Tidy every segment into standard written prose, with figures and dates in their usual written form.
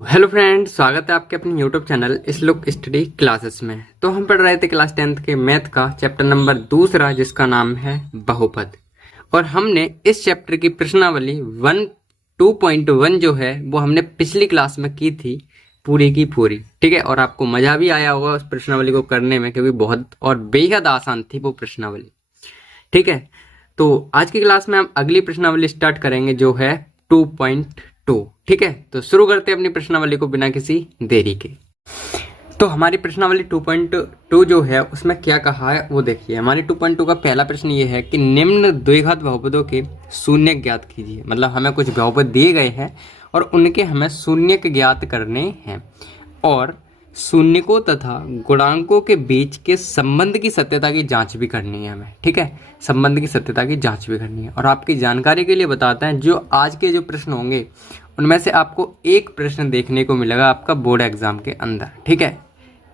Hello friends, स्वागत है आपके अपने यूट्यूब चैनल श्लोक स्टडी क्लासेस में। तो हम पढ़ रहे थे क्लास 10th के मैथ का चैप्टर नंबर 2 जिसका नाम है बहुपद। और हमने इस चैप्टर की प्रश्नावली 2.1 जो है वो हमने पिछली क्लास में की थी पूरी की पूरी। ठीक है, और आपको मजा भी आया होगा उस प्रश्नावली को करने में, क्योंकि बहुत और बेहद आसान थी वो प्रश्नावली। ठीक है, तो आज की क्लास में हम अगली प्रश्नावली स्टार्ट करेंगे जो है 2.2। ठीक है, तो शुरू करते हैं अपनी प्रश्नावली को बिना किसी देरी के। तो हमारी प्रश्नावली 2.2 जो है उसमें क्या कहा है वो देखिए। हमारी 2.2 का पहला प्रश्न ये है कि निम्न द्विघात बहुपदों के शून्य ज्ञात कीजिए। मतलब हमें कुछ बहुपद दिए गए हैं और उनके हमें शून्य ज्ञात करने हैं, और शून्यकों तथा गुणांकों के बीच के संबंध की सत्यता की जांच भी करनी है हमें। ठीक है, संबंध की सत्यता की जांच भी करनी है। और आपकी जानकारी के लिए बताते हैं, जो आज के जो प्रश्न होंगे उनमें से आपको एक प्रश्न देखने को मिलेगा आपका बोर्ड एग्जाम के अंदर। ठीक है,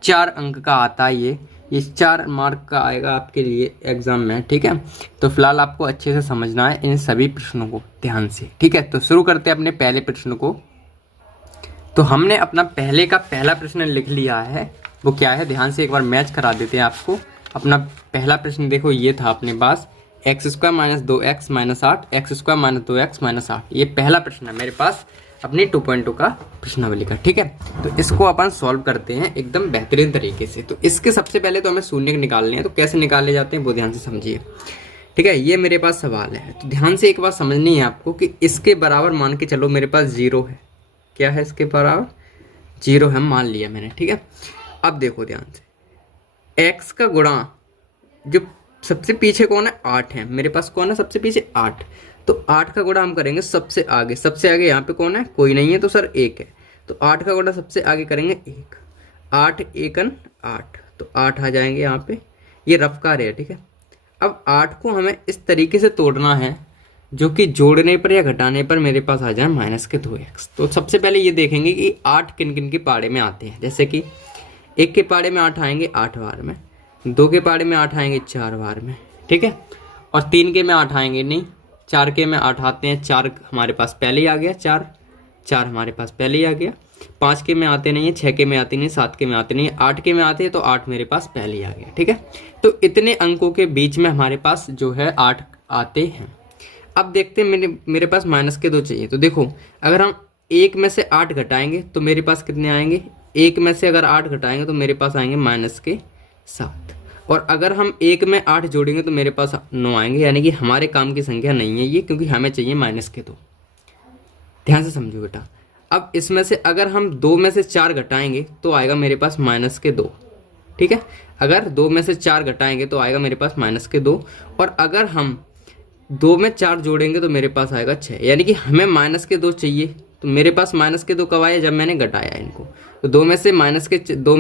4 अंक का आता है ये 4 मार्क का आएगा आपके लिए एग्जाम में। ठीक है, तो फिलहाल आपको अच्छे से समझना है इन सभी प्रश्नों को ध्यान से। ठीक है, तो शुरू करते हैं अपने पहले प्रश्न को। तो हमने अपना पहले का पहला प्रश्न लिख लिया है, वो क्या है ध्यान से एक बार मैच करा देते हैं आपको। अपना पहला प्रश्न देखो, ये था अपने पास x² - 2x - 8 x² - 2x - 8। ये पहला प्रश्न है मेरे पास अपनी 2.2 का प्रश्नावली का। ठीक है, तो इसको अपन सॉल्व करते हैं एकदम बेहतरीन तरीके से। तो इसके सबसे पहले तो हमें शून्य निकालने हैं, तो कैसे निकाले जाते हैं वो ध्यान से समझिए। ठीक है, ये मेरे पास सवाल है, तो ध्यान से एक बात समझनी है आपको कि इसके बराबर मान के चलो मेरे पास 0 है। क्या है इसके बराबर? 0 है, मान लिया मैंने। ठीक है, अब देखो ध्यान से, x का गुणा जो सबसे पीछे कौन है? 8 है मेरे पास। कौन है सबसे पीछे? 8। तो 8 का गुणा हम करेंगे सबसे आगे। सबसे आगे यहाँ पे कौन है? कोई नहीं है, तो सर 1 है। तो 8 का गुणा सबसे आगे करेंगे 1। 8 एकन 8, तो 8 आ जाएंगे यहाँ पे। ये रफ कार्य है। ठीक है, अब 8 को हमें इस तरीके से तोड़ना है जो कि जोड़ने पर या घटाने पर मेरे पास आ जाए -2x। तो सबसे पहले ये देखेंगे कि 8 किन किन के पाड़े में आते हैं। जैसे कि 1 के पाड़े में 8 आएंगे 8 बार में, 2 के पाड़े में 8 आएंगे 4 बार में। ठीक है, और 3 के में 8 आएंगे नहीं, 4 के में 8 आते हैं। 4 हमारे पास पहले ही आ गया, 4 हमारे पास पहले ही आ गया। 5 के में आते नहीं है, 6 के में आते नहीं, 7 के में आते नहीं है, 8 के में आते हैं, तो 8 मेरे पास पहले ही आ गया। ठीक है, तो इतने अंकों के बीच में हमारे पास जो है 8 आते हैं। अब देखते हैं मेरे पास -2 चाहिए। तो देखो, अगर हम 1 में से 8 घटाएंगे तो मेरे पास कितने आएंगे? 1 में से अगर 8 घटाएंगे तो मेरे पास आएंगे -7। और अगर हम 1 में 8 जोड़ेंगे तो मेरे पास 9 आएंगे। यानी कि हमारे काम की संख्या नहीं है ये, क्योंकि हमें चाहिए -2। ध्यान से समझो बेटा। अब इसमें से अगर हम 2 में से 4 घटाएंगे तो आएगा मेरे पास -2। ठीक है, अगर 2 में से 4 घटाएंगे तो आएगा मेरे पास -2। और अगर हम 2 में 4 जोड़ेंगे तो मेरे पास आएगा 6। यानी कि हमें -2 चाहिए। तो मेरे पास -2 कब आया? जब मैंने घटाया इनको। तो 2 में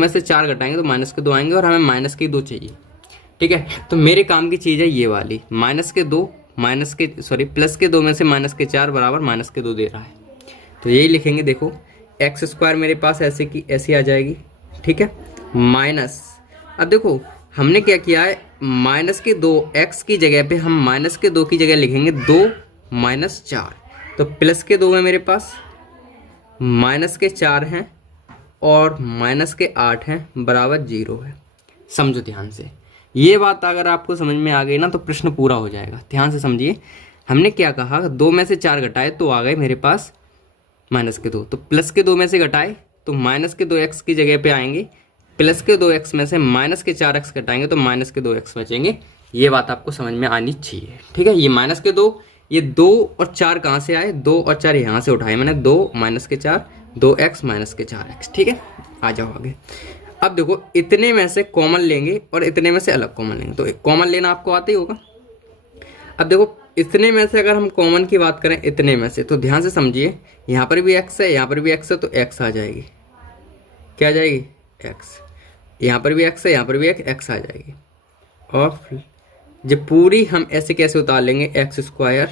से 4 घटाएंगे तो -2 आएंगे, और हमें -2 चाहिए। ठीक है, तो मेरे काम की चीज़ है ये वाली, -2 +2 में से -4 बराबर -2 दे रहा है। तो यही लिखेंगे। देखो, x² मेरे पास ऐसे की ऐसी आ जाएगी। ठीक है, माइनस, अब देखो हमने क्या किया है, -2 x की जगह पे हम -2 की जगह लिखेंगे 2 - 4। तो +2 है मेरे पास, -4 हैं, और -8 हैं, बराबर 0 है। समझो ध्यान से, ये बात अगर आपको समझ में आ गई ना तो प्रश्न पूरा हो जाएगा। ध्यान से समझिए, हमने क्या कहा, 2 में से 4 घटाए तो आ गए मेरे पास -2। तो +2 में से घटाए तो -2x की जगह पे आएंगे। +2x में से -4x घटाएंगे तो -2x बचेंगे। ये बात आपको समझ में आनी चाहिए। ठीक है, ये -2, ये 2 और 4 कहाँ से आए? 2 और 4 यहाँ से उठाए मैंने। 2 -4, 2x -4x। ठीक है, आ जाओ आगे। अब देखो, इतने में से कॉमन लेंगे और इतने में से अलग कॉमन लेंगे। तो कॉमन लेना आपको आता ही होगा। अब देखो, इतने में से अगर हम कॉमन की बात करें इतने में से, तो ध्यान से समझिए, यहाँ पर भी x है, यहाँ पर भी x है, तो x आ जाएगी। क्या आ जाएगी? x। यहाँ पर भी x है, यहाँ पर भी x आ जाएगी। और जब पूरी हम ऐसे कैसे उतार लेंगे, x²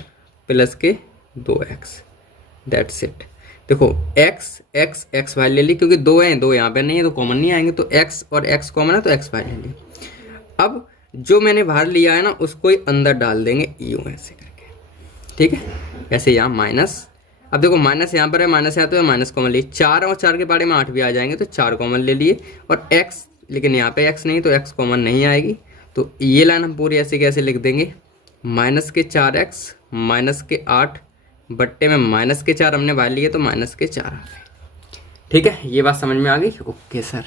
प्लस के 2x, दैट्स इट। देखो, x वाले ले ली, क्योंकि 2 हैं, 2 यहाँ पे नहीं है तो कॉमन नहीं आएंगे। तो x और x कॉमन है तो x वाले ले ली। अब जो मैंने बाहर लिया है ना उसको ही अंदर डाल देंगे यूं ऐसे करके। ठीक है, ऐसे यहाँ माइनस अब देखो माइनस यहाँ पर है, माइनस यहाँ तो माइनस कॉमन लिए, 4 और 4 के बारे में 8 भी आ जाएंगे तो 4 कॉमन ले लिए, और x, लेकिन यहाँ पे x नहीं तो x कॉमन नहीं आएगी। तो ये लाइन हम पूरी ऐसे कैसे लिख देंगे, माइनस के 4x माइनस के 8 बट्टे में माइनस के 4 हमने बाहर लिए तो माइनस के 4 आ गए। ठीक है, ये बात समझ में आ गई। ओके सर,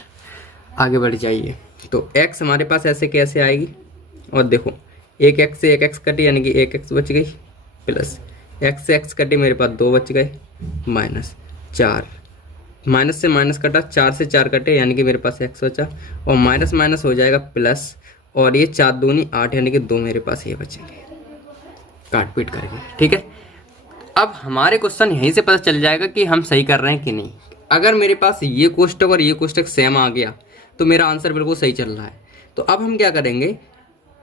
आगे बढ़ जाइए। तो x हमारे पास ऐसे कैसे आएगी, और देखो एक x से एक x कटी यानी कि एक x बच गई, प्लस x से x कटी मेरे पास 2 बच गए, माइनस 4, माइनस से माइनस कटा, 4 से 4 कटे यानी कि मेरे पास x बचा, और माइनस माइनस हो जाएगा प्लस, और ये 4 दूनी 8 यानी कि 2 मेरे पास ये बचेंगे काट पीट करके। ठीक है, अब हमारे क्वेश्चन यहीं से पता चल जाएगा कि हम सही कर रहे हैं कि नहीं। अगर मेरे पास ये कोष्टक और ये कोष्टक सेम आ गया तो मेरा आंसर बिल्कुल सही चल रहा है। तो अब हम क्या करेंगे,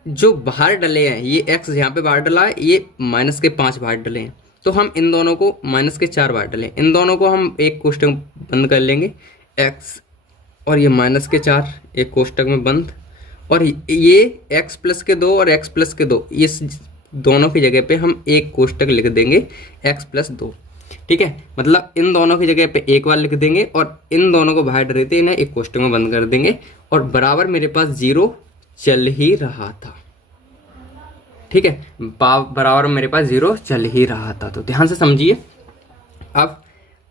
जो बाहर डले हैं ये x यहाँ पे बाहर डला है, ये माइनस के 5 बाहर डले हैं, तो हम इन दोनों को माइनस के 4 बाहर डले, इन दोनों को हम एक कोष्टक बंद कर लेंगे x, और ये माइनस के 4 एक कोष्टक में बंद, और ये x प्लस के 2 और x प्लस के 2 इस दोनों की जगह पे हम एक कोष्टक लिख देंगे x प्लस 2। ठीक है, मतलब इन दोनों की जगह पे एक बार लिख देंगे और इन दोनों को बाहर रहते इन्हें एक कोष्टक में बंद कर देंगे, और बराबर मेरे पास 0 चल ही रहा था। ठीक है, बराबर मेरे पास 0 चल ही रहा था। तो ध्यान से समझिए, अब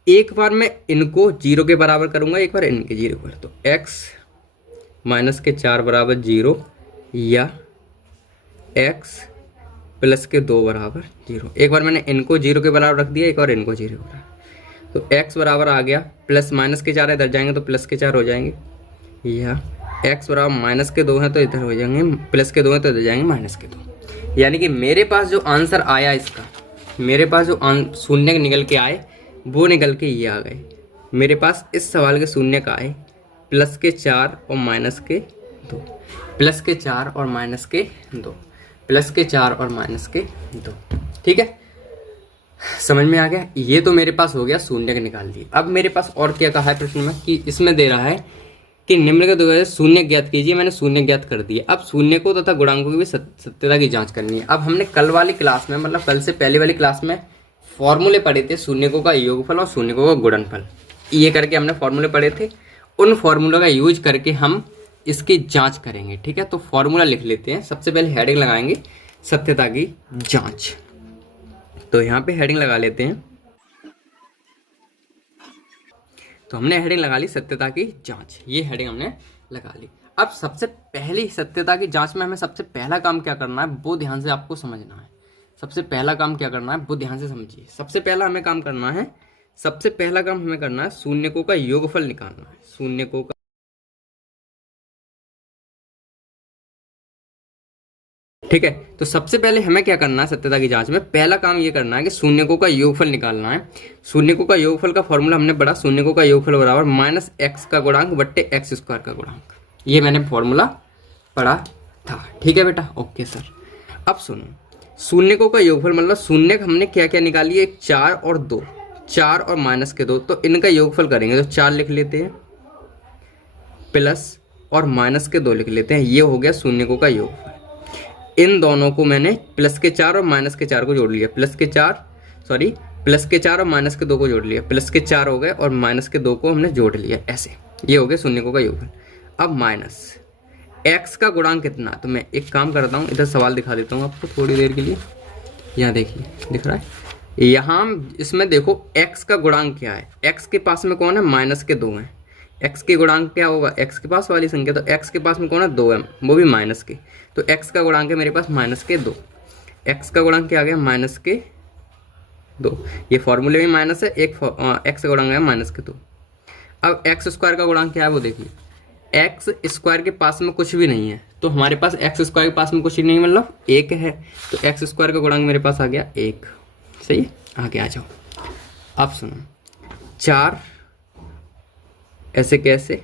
एक बार मैं इनको 0 के बराबर करूंगा, एक बार इनके 0 पर, तो x माइनस के 4 बराबर 0 या x प्लस के 2 बराबर 0। एक बार मैंने इनको 0 के बराबर रख दिया, एक और इनको 0 बराबर, तो x बराबर आ गया प्लस माइनस के 4 इधर जाएंगे तो प्लस के 4 हो जाएंगे, या x बराबर माइनस के 2 है तो इधर हो जाएंगे, प्लस के 2 है तो इधर जाएंगे माइनस के 2। यानी कि मेरे पास जो आंसर आया इसका, मेरे पास जो शून्य निकल के आए वो निकल के ये आ गए। मेरे पास इस सवाल के शून्य का आए प्लस के 4 और माइनस के 2, प्लस के 4 और माइनस के 2, प्लस के 4 और माइनस के 2। ठीक है, समझ में आ गया। ये तो मेरे पास हो गया शून्य निकाल दिए। अब मेरे पास और क्या कहा है प्रश्न में कि इसमें दे रहा है कि निम्नलिखित वजह से शून्य ज्ञात कीजिए। मैंने शून्य ज्ञात कर दिए। अब शून्य को तथा गुणांकों की भी सत्यता की जांच करनी है। अब हमने कल वाली क्लास में, मतलब कल से पहले वाली क्लास में फॉर्मूले पढ़े थे, शून्यकों का योगफल और शून्यकों का गुणनफल, ये करके हमने फॉर्मूले पढ़े थे। उन फॉर्मूलों का यूज करके हम इसकी जांच करेंगे। ठीक है, तो फॉर्मूला लिख लेते हैं। सबसे पहले हेडिंग लगाएंगे सत्यता की जांच। तो यहाँ पे हेडिंग लगा लेते हैं। तो हमने हेडिंग लगा ली सत्यता की जांच, ये हेडिंग हमने लगा ली। अब सबसे पहली सत्यता की जांच में हमें सबसे पहला काम क्या करना है वो ध्यान से आपको समझना है। सबसे पहला काम क्या करना है वो ध्यान से समझिए। सबसे पहला हमें काम करना है, सबसे पहला काम हमें करना है शून्यकों का योगफल निकालना है। शून्यकों का ठीक है, तो सबसे पहले हमें क्या करना है सत्यता की जांच में, पहला काम ये करना है कि शून्यकों का योगफल निकालना है। शून्यकों का योगफल का फॉर्मूला हमने पढ़ा, शून्यकों का योगफल बराबर माइनस एक्स का गुणांक बट्टे एक्स स्क्वायर का गुणांक। ये मैंने फॉर्मूला पढ़ा था। ठीक है बेटा, ओके सर। अब सुनो, शून्यकों का योगफल मतलब शून्य हमने क्या क्या निकाली है, 4 और 2, 4 और माइनस के 2, तो इनका योगफल करेंगे तो 4 लिख लेते हैं प्लस और माइनस के 2 लिख लेते हैं। ये हो गया शून्यकों का योगफल। इन दोनों को मैंने प्लस के 4 और माइनस के 4 को जोड़ लिया, प्लस के 4 और माइनस के 2 को जोड़ लिया, प्लस के 4 हो गए और माइनस के 2 को हमने जोड़ लिया, ऐसे ये हो गया शून्यकों का योगफल। अब माइनस x का गुणांक कितना, तो मैं एक काम करता हूँ, इधर सवाल दिखा देता हूँ आपको थोड़ी देर के लिए। यहाँ देखिए, दिख रहा है यहाँ, इसमें देखो x का गुणांक क्या है। x के पास में कौन है, माइनस के 2 हैं। x के गुणांक क्या होगा, x के पास वाली संख्या, तो x के पास में कौन है, 2 है, वो भी माइनस के, तो x का गुणांक है मेरे पास माइनस के 2। x का गुणांक क्या आ गया, माइनस के 2। ये फॉर्मूले में माइनस है, एक x का गुणांक है माइनस के 2। अब x स्क्वायर का गुणांक क्या है वो देखिए, x स्क्वायर के पास में कुछ भी नहीं है, तो हमारे पास x स्क्वायर के पास में कुछ ही नहीं, मतलब 1 है, तो x स्क्वायर का गुणांक मेरे पास आ गया 1। सही, आगे आ जाओ। अब सुनो, 4 ऐसे कैसे,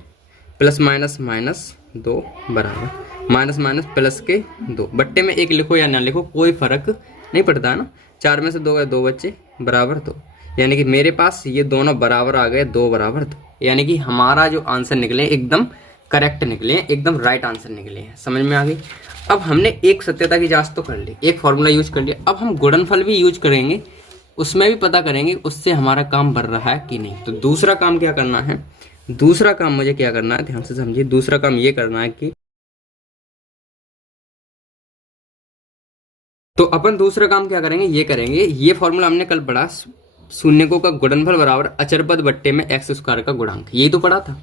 प्लस माइनस माइनस 2 बराबर माइनस माइनस प्लस के 2, बट्टे में 1 लिखो या ना लिखो कोई फर्क नहीं पड़ता है ना। 4 में से 2 गए, 2 बच्चे बराबर 2, यानी कि मेरे पास ये दोनों बराबर आ गए, 2 बराबर 2, यानी कि हमारा जो आंसर निकले एकदम करेक्ट निकले, एकदम राइट आंसर निकले हैं। समझ में आ गई। अब हमने एक सत्यता की जांच तो कर ली, एक फॉर्मूला यूज कर लिया, अब हम गुणनफल भी यूज करेंगे उसमें भी पता करेंगे उससे हमारा काम बढ़ रहा है कि नहीं। तो दूसरा काम क्या करना है, दूसरा काम मुझे क्या करना है, ध्यान से समझिए। दूसरा काम ये करना है कि तो अपन दूसरा काम क्या करेंगे, ये करेंगे, ये फॉर्मूला हमने कल पढ़ा, शून्यकों का गुणनफल बराबर अचरपद बट्टे में एक्स स्क्वायर का गुणांक, यही तो पढ़ा था।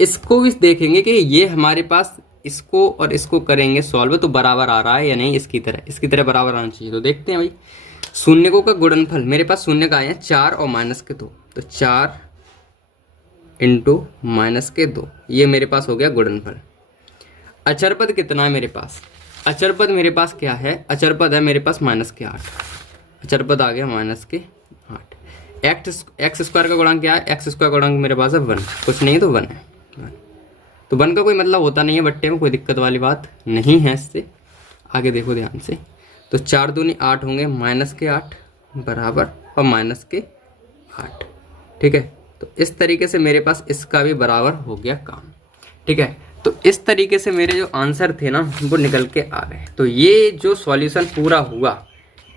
इसको भी देखेंगे कि ये हमारे पास इसको और इसको करेंगे सॉल्व तो बराबर आ रहा है या नहीं, इसकी तरह बराबर आना चाहिए। तो देखते हैं भाई, शून्यकों का गुणनफल मेरे पास शून्य का आए हैं 4 और माइनस के 2, तो 4 इंटू माइनस के 2, ये मेरे पास हो गया गुणनफल। अचरपद कितना है मेरे पास, अचरपद मेरे पास क्या है, अचरपद है मेरे पास -8, अचरपद आ गया -8। एक्स स्क्वायर का गुणांक क्या है, एक्स स्क्वायर का गुणांक मेरे पास है 1, कुछ नहीं तो 1 है। तो 1 का कोई मतलब होता नहीं है बट्टे में, कोई दिक्कत वाली बात नहीं है इससे। आगे देखो ध्यान से, तो 4 दूनी 8 होंगे, -8 बराबर और -8, ठीक है। तो इस तरीके से मेरे पास इसका भी बराबर हो गया काम, ठीक है। तो इस तरीके से मेरे जो आंसर थे ना वो निकल के आ गए। तो ये जो सॉल्यूशन पूरा हुआ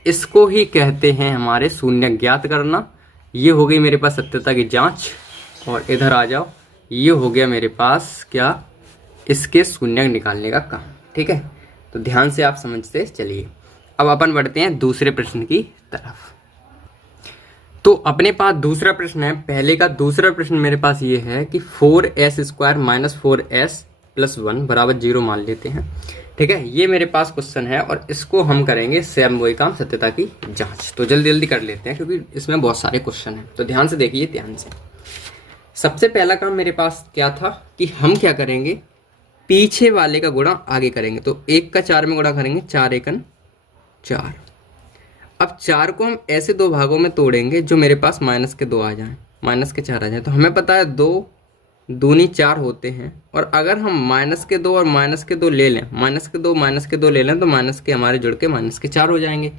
इसको ही कहते हैं हमारे शून्य ज्ञात करना। ये हो गई मेरे पास सत्यता की जांच, और इधर आ जाओ, ये हो गया मेरे पास क्या, इसके शून्य निकालने का काम, ठीक है। तो ध्यान से आप समझते चलिए। अब अपन बढ़ते हैं दूसरे प्रश्न की तरफ। तो अपने पास दूसरा प्रश्न है, पहले का दूसरा प्रश्न मेरे पास ये है कि 4s square minus 4s plus 1 बराबर 0 मान लेते हैं, ठीक है। ये मेरे पास क्वेश्चन है और इसको हम करेंगे सेम वही काम, सत्यता की जांच। तो जल्दी जल्दी कर लेते हैं क्योंकि इसमें बहुत सारे क्वेश्चन हैं। तो ध्यान से देखिए, ध्यान से। सबसे पहला काम मेरे पास क्या था कि हम क्या करेंगे, पीछे वाले का गुणा आगे करेंगे। तो 1 का 4 में गुणा करेंगे, 4 एकन 4। अब 4 को हम ऐसे दो भागों में तोड़ेंगे जो मेरे पास -2 आ जाए, -4 आ जाए। तो हमें पता है 2 दूनी 4 होते हैं, और अगर हम -2 और -2 ले लें, -2 ले लें, तो माइनस के हमारे जुड़ के -4 हो जाएंगे।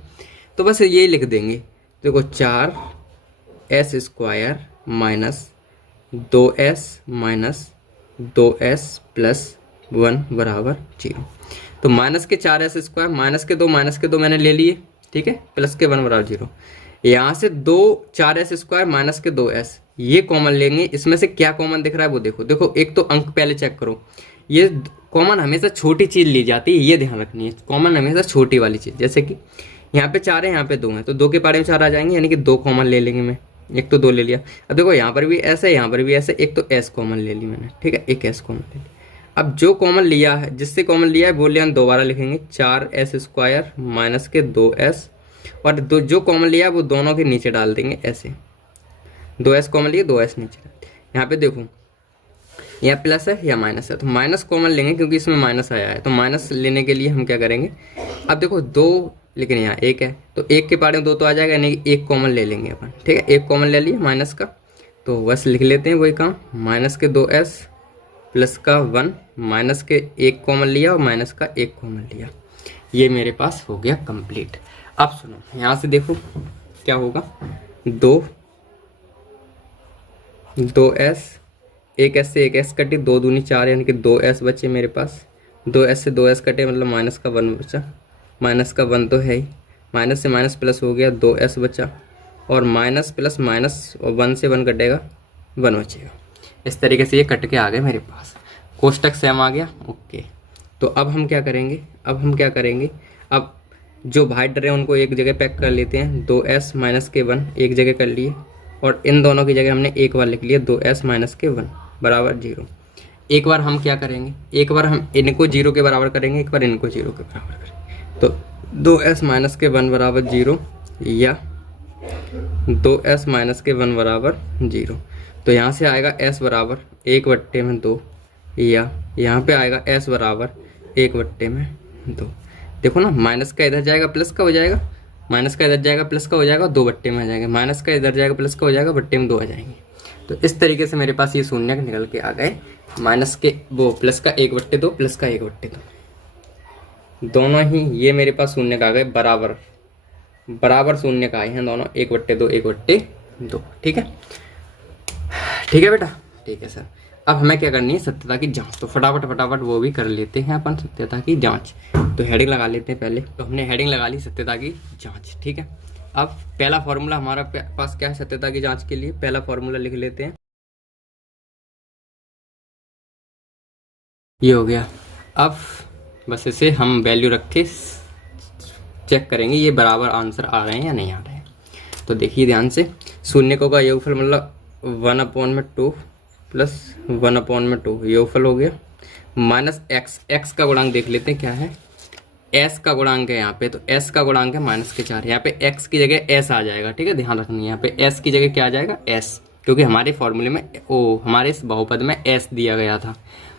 तो बस ये लिख देंगे, देखो 4s square minus 2s plus 1 बराबर 0। तो -4s स्क्वायर, -2 मैंने ले लिए, ठीक है, प्लस के 1 बराबर 0। यहाँ से 4s स्क्वायर -2s ये कॉमन लेंगे। इसमें से क्या कॉमन दिख रहा है वो देखो, देखो एक तो अंक पहले चेक करो। ये कॉमन हमेशा छोटी चीज़ ली जाती है, ये ध्यान रखनी है। कॉमन हमेशा छोटी वाली चीज़, जैसे कि यहाँ पे 4 है, यहाँ पे 2 है, तो 2 के पारे में 4 आ जाएंगे, यानी कि 2 कॉमन ले लेंगे। मैं एक तो 2 ले लिया। अब देखो यहाँ पर भी ऐसे, यहाँ पर भी ऐसे, एक तो s कॉमन ले ली मैंने, ठीक है, एक s कॉमन ले ली। अब जो कॉमन लिया है, जिससे कॉमन लिया है वो हम दोबारा लिखेंगे, 4s स्क्वायर माइनस के 2s, और जो कॉमन लिया है वो दोनों के नीचे डाल देंगे ऐसे। 2s कॉमन लिए, 2s नीचे डाल। यहाँ पे देखो, यह प्लस है या माइनस है, तो माइनस कॉमन लेंगे क्योंकि इसमें माइनस आया है। तो माइनस लेने के लिए हम क्या करेंगे, अब देखो 2, लेकिन यहाँ 1 है, तो 1 के पारे में 2 तो आ जाएगा, यानी 1 कॉमन ले लेंगे अपन, ठीक है। 1 कॉमन ले लिया माइनस का, तो बस लिख लेते हैं वही काम, -2s प्लस का 1, माइनस के 1 कॉमन लिया और माइनस का 1 कॉमन लिया। ये मेरे पास हो गया कंप्लीट। अब सुनो, यहाँ से देखो क्या होगा, 2s, 1s से 1s कटे, 2 दूनी 4, यानी कि 2s बचे मेरे पास। 2s से 2s कटे, मतलब माइनस का 1 बचा, माइनस का 1 तो है ही, माइनस से माइनस प्लस हो गया, 2s बचा, और माइनस प्लस माइनस, और 1 से 1 कटेगा, 1 बचेगा। इस तरीके से ये कट के आ गए मेरे पास, कोष्टक सेम आ गया, ओके। तो अब हम क्या करेंगे, अब जो भाई डरे उनको एक जगह पैक कर लेते हैं। 2s माइनस के 1 एक जगह कर लिए, और इन दोनों की जगह हमने एक बार लिख लिया, 2s माइनस के 1 बराबर 0। एक बार हम क्या करेंगे, एक बार हम इनको 0 के बराबर करेंगे, एक बार इनको 0 के बराबर करेंगे। तो 2s माइनस के 1 बराबर 0, या 2s माइनस के 1 बराबर 0। तो यहाँ से आएगा s बराबर 1/2, या यहाँ पे आएगा s बराबर 1/2। देखो ना, माइनस का इधर जाएगा प्लस का हो जाएगा, माइनस का इधर जाएगा प्लस का हो जाएगा, 2/2 में आ जाएगा, माइनस का इधर जाएगा प्लस का हो जाएगा, बट्टे में 2 आ जाएंगे। तो इस तरीके से मेरे पास ये शून्य निकल के आ गए, माइनस के वो प्लस का 1/2 प्लस का 1/2, दोनों ही ये मेरे पास शून्य का आ गए, बराबर शून्य का आए हैं दोनों, 1/2 1/2, ठीक है, ठीक है बेटा, ठीक है सर। अब हमें क्या करनी है, सत्यता की जांच। तो फटाफट वो भी कर लेते हैं अपन, सत्यता की जांच। तो हेडिंग लगा लेते हैं पहले। तो हमने हेडिंग लगा ली सत्यता की जांच, ठीक है। अब पहला फॉर्मूला हमारा पास क्या है सत्यता की जांच के लिए, पहला फॉर्मूला लिख लेते हैं, ये हो गया। अब बस इसे हम वैल्यू रख के चेक करेंगे ये बराबर आंसर आ रहे हैं या नहीं आ रहे हैं। तो देखिए ध्यान से, शून्यकों का योगफल मतलब 1/2 प्लस 1/2 योगफल हो गया, माइनस एक्स, एक्स का गुणांक देख लेते हैं क्या है, एस का गुणांक है यहाँ पे, तो एस का गुणांक है -4, यहाँ पे एक्स की जगह एस आ जाएगा, ठीक है, ध्यान रखना यहाँ पे एस की जगह क्या आ जाएगा, एस, क्योंकि हमारे फॉर्मूले में हमारे इस बहुपद में एस दिया गया था,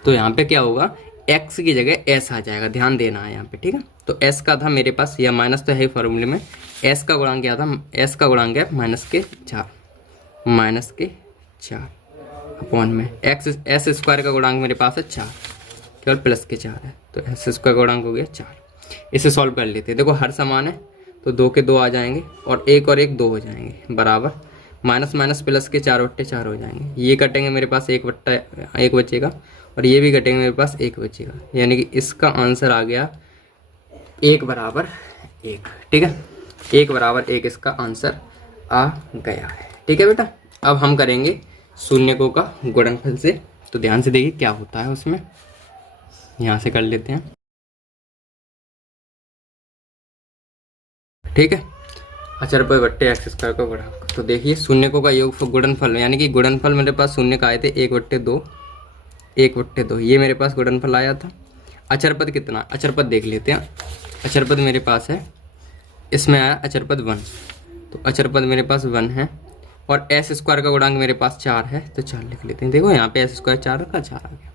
तो यहाँ पे क्या होगा, एक्स की जगह एस आ जाएगा, ध्यान देना है यहाँ पे, ठीक है। तो एस का था मेरे पास, या माइनस तो है फॉर्मूले में, एस का गुणांक क्या था, एस का गुणांक है -4 अपॉन में एक्स, एस स्क्वायर का गुणांक मेरे पास है 4, केवल +4 है, तो एस स्क्वायर का गुणांक हो गया 4। इसे सॉल्व कर लेते हैं, देखो हर समान है तो 2 के 2 आ जाएंगे और 1 और 1 2 हो जाएंगे, बराबर माइनस माइनस प्लस के 4/4 हो जाएंगे, ये कटेंगे मेरे पास 1 बचेगा और ये भी कटेंगे मेरे पास 1 बचेगा, यानी कि इसका आंसर आ गया 1/1, ठीक है, 1/1 इसका आंसर आ गया है, ठीक है बेटा। अब हम करेंगे शून्यकों का गुणनफल से, तो ध्यान से देखिए क्या होता है उसमें, यहाँ से कर लेते हैं, ठीक है, अचरपद बट्टे एक्स स्क्वायर का गुणांक। तो देखिए शून्यकों का योग गुणनफल, यानी कि गुणनफल मेरे पास शून्य का आए थे 1/2, ये मेरे पास गुणनफल आया था। अचरपद कितना, अचरपद देख लेते हैं, अचरपद मेरे पास है, इसमें आया अचरपद 1, तो अचरपद मेरे पास 1 है, और एस स्क्वायर का गुणांक मेरे पास 4 है, तो 4 लिख लेते हैं, देखो यहाँ पे एस स्क्वायर 4 का 4 आ गया,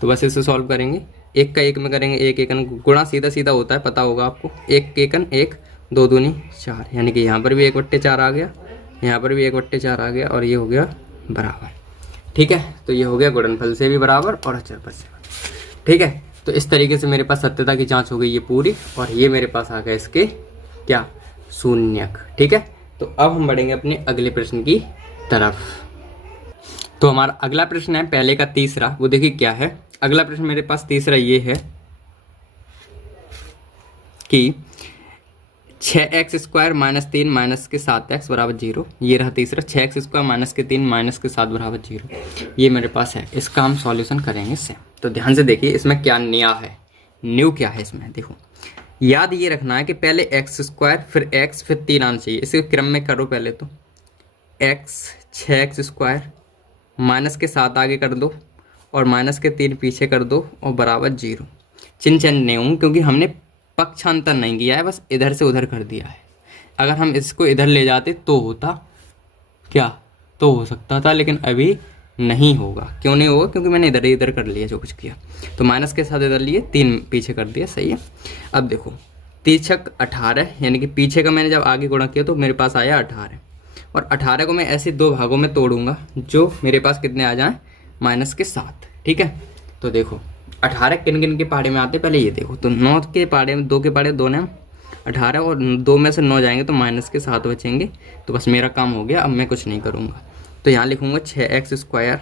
तो बस इसे सॉल्व करेंगे, 1 का 1 में करेंगे, 1 एकन गुणा सीधा सीधा होता है, पता होगा आपको, 1 एकन 1, 2 दूनी 4, यानी कि यहाँ पर भी 1/4 आ गया, यहाँ पर भी 1/4 आ गया, और ये हो गया बराबर, ठीक है। तो ये हो गया गुणनफल से भी बराबर और अचरपद से बराबर, ठीक है। तो इस तरीके से मेरे पास सत्यता की जांच हो गई ये पूरी, और ये मेरे पास आ गया इसके क्या, शून्यक, ठीक है। तो अब हम बढ़ेंगे अपने अगले प्रश्न की तरफ। तो हमारा अगला प्रश्न है पहले का तीसरा, वो देखिए क्या है। अगला प्रश्न मेरे पास तीसरा ये है कि 6x² -3 -7x = 0, ये रहा तीसरा, 6x² -3 -7 = 0, ये मेरे पास है, इसका हम सॉल्यूशन करेंगे इससे। तो ध्यान से देखिए इसमें क्या नया है, न्यू क्या है इसमें, देखो याद ये रखना है कि पहले x² फिर x फिर 3 आना चाहिए, इसे क्रम में करो, पहले तो x 6x² -7 आगे कर दो और -3 पीछे कर दो और बराबर 0, चिन्ह चेंज नहीं होंगे क्योंकि हमने पक्षांतर नहीं किया है, बस इधर से उधर कर दिया है। अगर हम इसको इधर ले जाते तो होता क्या, तो हो सकता था, लेकिन अभी नहीं होगा। क्यों नहीं होगा, क्योंकि मैंने इधर इधर कर लिया जो कुछ किया, तो माइनस के साथ इधर लिए, 3 पीछे कर दिया, सही है। अब देखो 3×6 18, यानी कि पीछे का मैंने जब आगे गुणा किया तो मेरे पास आया 18, और 18 को मैं ऐसे 2 भागों में तोड़ूंगा जो मेरे पास कितने आ जाएँ, -7, ठीक है। तो देखो 18 किन किन के पाड़े में आते हैं, पहले ये देखो, तो 9 के पाड़े में 2 के पाड़े 2 ने 18, और 2 में से 9 जाएंगे तो -7 बचेंगे, तो बस मेरा काम हो गया, अब मैं कुछ नहीं करूँगा। तो यहाँ लिखूँगा 6x²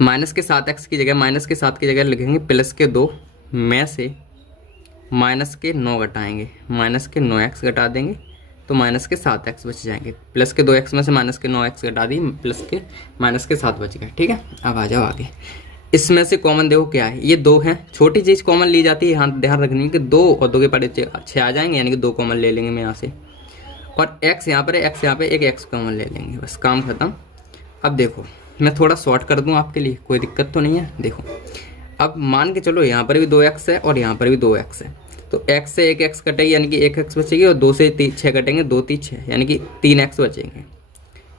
-7x की जगह, -7 की जगह लिखेंगे +2 में से -9 घटाएंगे, -9x घटा देंगे तो -7x बच जाएंगे, +2x में से -9x घटा दी, -7 बच गए, ठीक है। अब आ जाओ आगे, इसमें से कॉमन देखो क्या है, ये 2 हैं, छोटी चीज़ कॉमन ली जाती है, यहाँ ध्यान रखनी है कि 2 और 2 के पाड़े 6 आ जाएंगे, यानी कि 2 कॉमन ले लेंगे मैं यहाँ से, और x यहाँ पर है, x यहाँ पे एक x कॉमन ले लेंगे, बस काम खत्म। अब देखो मैं थोड़ा शॉर्ट कर दूँ आपके लिए, कोई दिक्कत तो नहीं है। देखो अब मान के चलो यहाँ पर भी 2x है और यहाँ पर भी 2x है, तो x से एक x कटेगी, यानी कि 1x बचेगी, और 2 से 6 कटेंगे, 2 3 6, यानी कि 3x बचेंगे,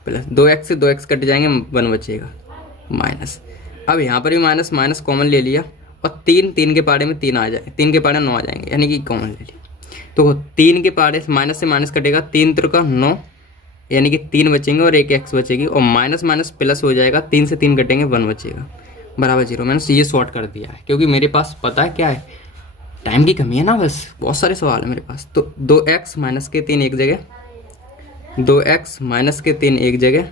प्लस 2x से 2x कट जाएंगे, 1 बचेगा, माइनस। अब यहाँ पर भी माइनस माइनस कॉमन ले लिया, और 3 के पाड़े में 3 आ जाए, 3 के पाड़े 9 आ जाएंगे, यानी कि कॉमन ले लिया, तो 3 के पाड़े माइनस से माइनस कटेगा, 3 3 का 9, यानी कि 3 बचेंगे और एक x बचेगी, और माइनस माइनस प्लस हो जाएगा, 3 से 3 कटेंगे, 1 बचेगा, बराबर 0। मैंने ये शॉर्ट कर दिया है क्योंकि मेरे पास पता है क्या है, टाइम की कमी है ना, बस बहुत सारे सवाल है मेरे पास। तो 2x - 3 एक जगह, 2x - 3 एक जगह,